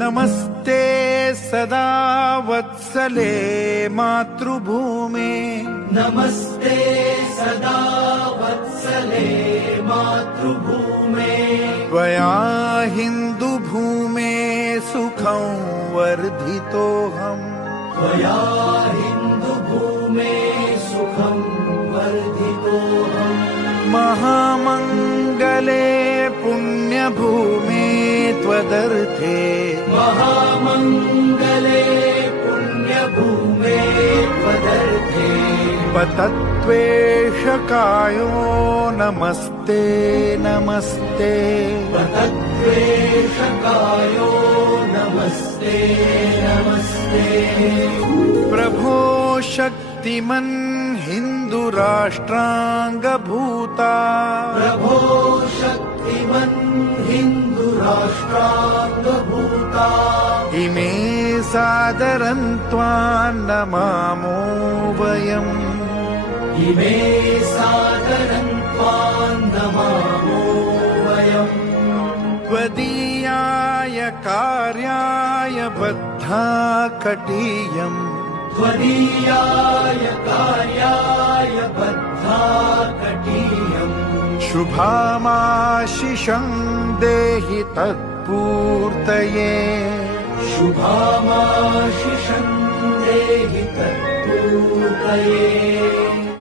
नमस्ते सदा वत्सले मातृभूमे नमस्ते सदा वत्सले मातृभूमे त्वया हिन्दुभूमे सुखं वर्धितोऽहम् त्वया हिन्दुभूमे सुखं वर्धितोऽहम् महामङ्गले पुण्यभूमे त्वदर्थे महामङ्गले पुण्यभूमे त्वदर्थे पतत्वेषकायो नमस्ते नमस्ते पतत्वेषकायो नमस्ते नमस्ते प्रभो शक्तिमन् हिन्दुराष्ट्राङ्गभूता प्रभो शक्तिमन् हिन्दुराष्ट्राङ्गभूता इमे सादरं त्वां नमामो वयम् इमे सादरं त्वां नमामो वयम् त्वदीयाय कार्याय बद्धा कटीयम् त्वदीयाय कार्याय बद्धा कटीयम् शुभामाशिषं देहि तत्पूर्तये शुभामाशिषं देहि तत्पूर्तये